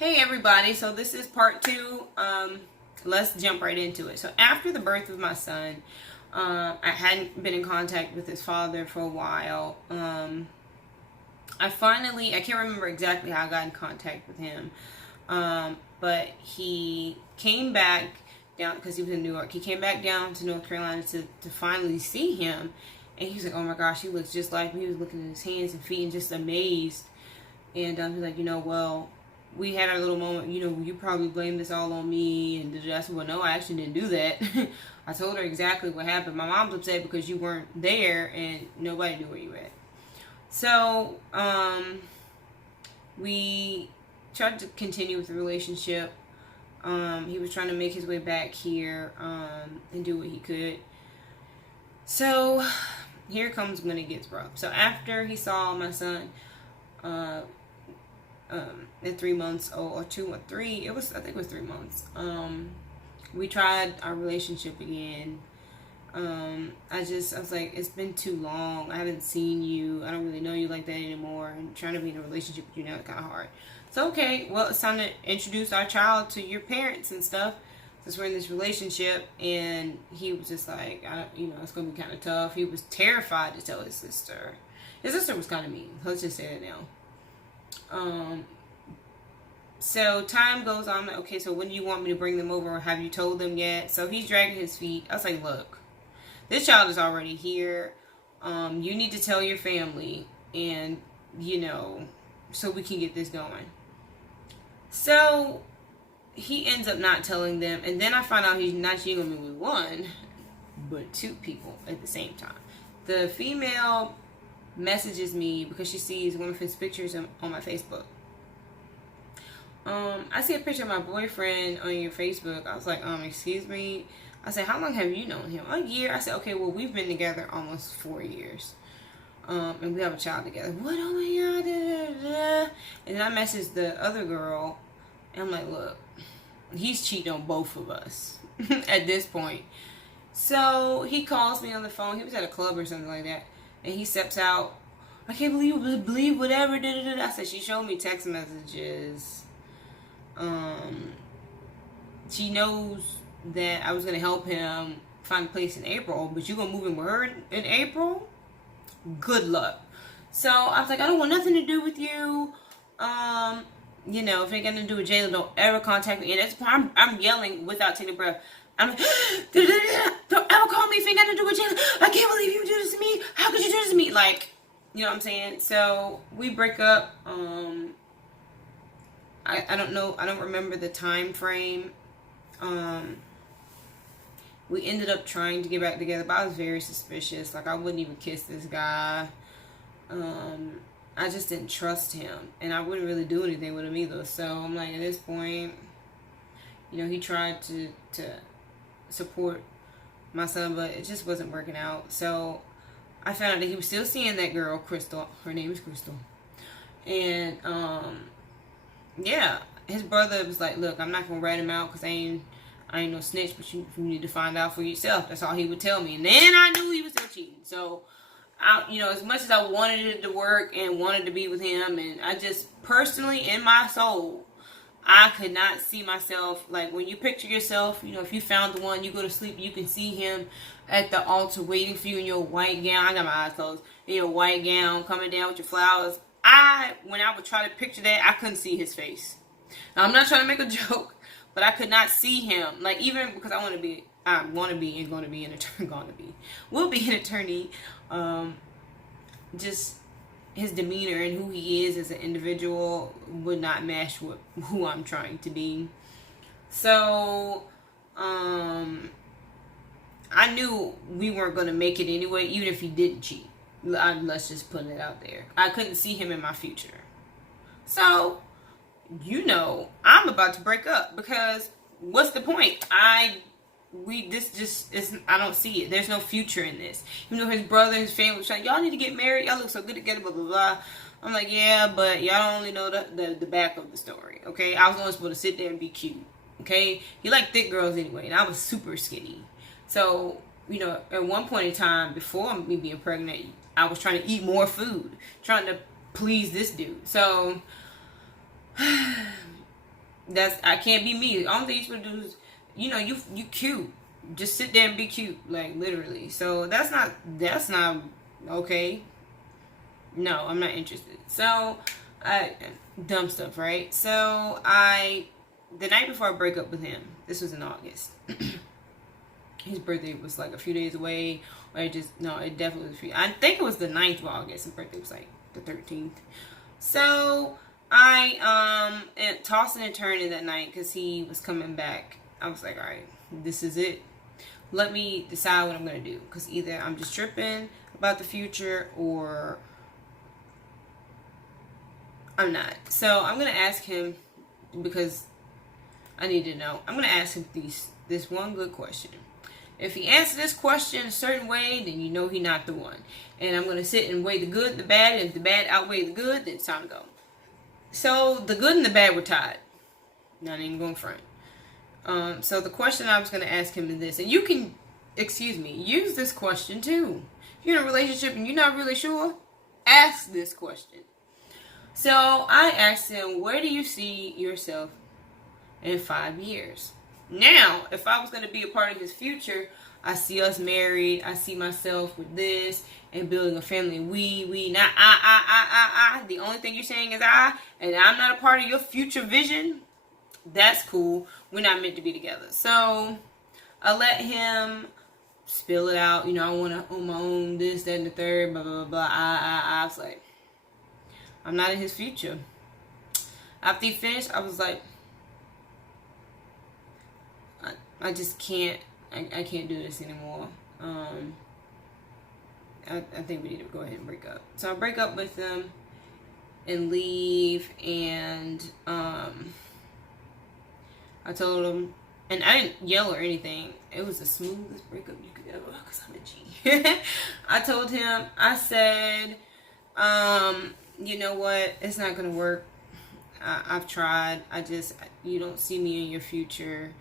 Hey everybody, so this is part two. Let's jump right into it. So after the birth of my son, I hadn't been in contact with his father for a while. I can't remember exactly how I got in contact with him, but he came back down, because he was in New York. He came back down to North Carolina to finally see him, and he was like, oh my gosh, he looks just like me. He was looking at his hands and feet and just amazed. And he's like, well, we had our little moment, you probably blame this all on me. And I said, well, no, I actually didn't do that. I told her exactly what happened. My mom's upset because you weren't there and nobody knew where you were at. So, we tried to continue with the relationship. He was trying to make his way back here, and do what he could. So, here comes when it gets rough. So, after he saw my son, at 3 months old, or 2 or 3, I think it was 3 months, we tried our relationship again. I was like, it's been too long. I haven't seen you. I don't really know you like that anymore. And trying to be in a relationship with you now is kind of hard. So, okay, well, it's time to introduce our child to your parents and stuff, since we're in this relationship. And he was just like, it's going to be kind of tough. He was terrified to tell his sister. His sister was kind of mean. Let's just say that now. So time goes on. I'm like, okay, so when do you want me to bring them over, or have you told them yet? So he's dragging his feet. I was like, look, this child is already here. You need to tell your family, and so we can get this going. So he ends up not telling them, and then I find out he's not cheating on me with one, but 2 people at the same time. The female messages me because she sees one of his pictures on my Facebook. I see a picture of my boyfriend on your Facebook. I was like, excuse me. I said, how long have you known him? A year. I said, okay, well, we've been together almost 4 years. And we have a child together. What? Oh my God. Da, da, da. And then I messaged the other girl, and I'm like, look, he's cheating on both of us at this point. So he calls me on the phone. He was at a club or something like that. And he steps out. I can't believe whatever. Da, da, da. I said, she showed me text messages. She knows that I was going to help him find a place in April, but you going to move in with her in April? Good luck. So I was like, I don't want nothing to do with you. If it ain't got to do with Jayla, don't ever contact me. And that's why I'm yelling without taking a breath. I'm like, don't ever call me if it ain't got to do with Jayla. I can't believe you do this to me. How could you do this to me? Like, you know what I'm saying? So we break up. I don't know. I don't remember the time frame. We ended up trying to get back together, but I was very suspicious. Like, I wouldn't even kiss this guy. I just didn't trust him, and I wouldn't really do anything with him either. So I'm like, at this point, he tried to support my son, but it just wasn't working out. So I found out that he was still seeing that girl, Crystal. Her name is Crystal. And yeah, his brother was like, look, I'm not gonna rat him out because I ain't no snitch, but you need to find out for yourself. That's all he would tell me. And then I knew he was still cheating. So as much as I wanted it to work and wanted to be with him, and I just personally in my soul, I could not see myself, like, when you picture yourself, if you found the one, you go to sleep, you can see him at the altar waiting for you in your white gown. I got my eyes closed. In your white gown, coming down with your flowers. When I would try to picture that, I couldn't see his face. Now, I'm not trying to make a joke, but I could not see him. Like, even because will be an attorney. Just his demeanor and who he is as an individual would not match with who I'm trying to be. So, I knew we weren't going to make it anyway, even if he didn't cheat. Let's just put it out there. I couldn't see him in my future. So, I'm about to break up, because what's the point? I don't see it. There's no future in this. Even though his brother and his family was like, y'all need to get married. Y'all look so good together, blah, blah, blah. I'm like, yeah, but y'all only know the back of the story, okay? I was only supposed to sit there and be cute, okay? He liked thick girls anyway, and I was super skinny. So, at one point in time, before me being pregnant, I was trying to eat more food, trying to please this dude. So I can't be me. The only thing you're supposed to do is, you cute. Just sit there and be cute, like literally. So that's not okay. No, I'm not interested. So dumb stuff, right? So the night before I break up with him, this was in August. His birthday was like a few days away, or it definitely was I think it was the 9th of August. His birthday was like the 13th. So I tossing and turning that night because he was coming back. I was like, all right, this is it. Let me decide what I'm gonna do, because either I'm just tripping about the future or I'm not. So I'm gonna ask him, because I need to know. I'm gonna ask him this one good question. If he answers this question a certain way, then you know he's not the one. And I'm gonna sit and weigh the good and the bad, and if the bad outweigh the good, then it's time to go. So the good and the bad were tied. Not even going front. So the question I was gonna ask him is this, and you can, use this question too. If you're in a relationship and you're not really sure, ask this question. So I asked him, where do you see yourself in 5 years? Now, if I was going to be a part of his future, I see us married. I see myself with this and building a family. We, not I. The only thing you're saying is I, and I'm not a part of your future vision. That's cool. We're not meant to be together. So I let him spill it out. I want to own my own this, that, and the third, blah, blah, blah. I was like, I'm not in his future. After he finished, I was like, I just can't. I can't do this anymore. I think we need to go ahead and break up. So I break up with him and leave, and I told him, and I didn't yell or anything. It was the smoothest breakup you could ever, because I'm a G. I told him, I said, you know what? It's not going to work. I've tried. You don't see me in your future.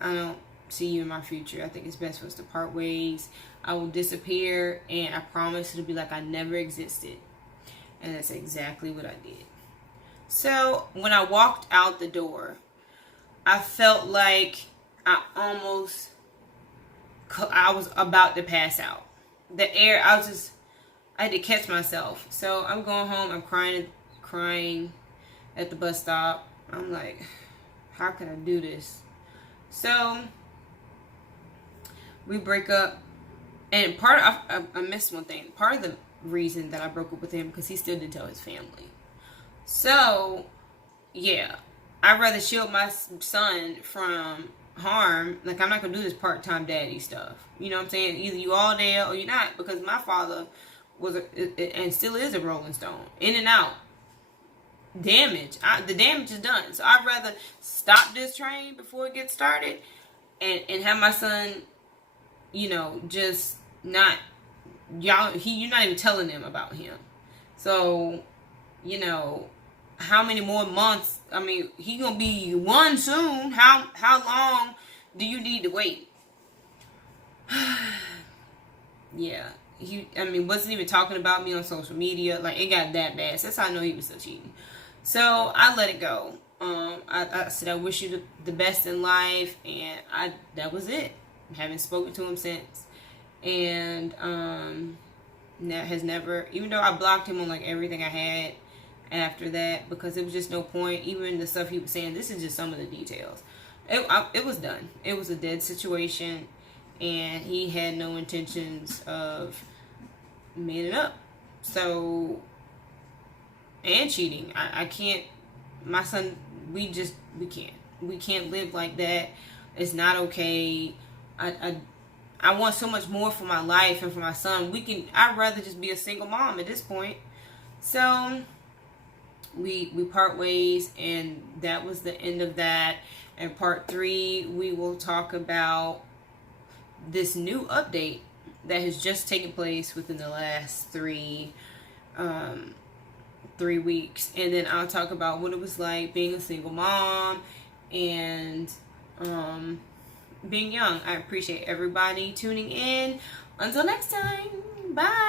I don't see you in my future. I think it's best for us to part ways. I will disappear, and I promise it'll be like I never existed. And that's exactly what I did. So when I walked out the door, I felt like I was about to pass out. The air, I had to catch myself. So I'm going home. I'm crying at the bus stop. I'm like, how can I do this? So we break up, and I missed one thing. Part of the reason that I broke up with him, because he still didn't tell his family. So yeah, I'd rather shield my son from harm. Like, I'm not gonna do this part-time daddy stuff. You know what I'm saying? Either you all there or you're not, because my father was and still is a Rolling Stone, in and out. Damage. The damage is done. So I'd rather stop this train before it gets started, and have my son, just not, you're not even telling them about him. So, how many more months? I mean, he gonna be one soon. How long do you need to wait? Yeah. He wasn't even talking about me on social media. Like, it got that bad. So that's how I know he was still cheating. So I let it go. I said, I wish you the best in life, and that was it. Haven't spoken to him since, and that has never. Even though I blocked him on like everything I had after that, because it was just no point. Even the stuff he was saying, this is just some of the details. It was done. It was a dead situation, and he had no intentions of making it up. So, and cheating. I can't. My son. We can't live like that. It's not okay. I want so much more for my life and for my son. I'd rather just be a single mom at this point. So we part ways, and that was the end of that. And part 3, we will talk about this new update that has just taken place within the last 3 weeks, and then I'll talk about what it was like being a single mom and being young. I appreciate everybody tuning in. Until next time, bye.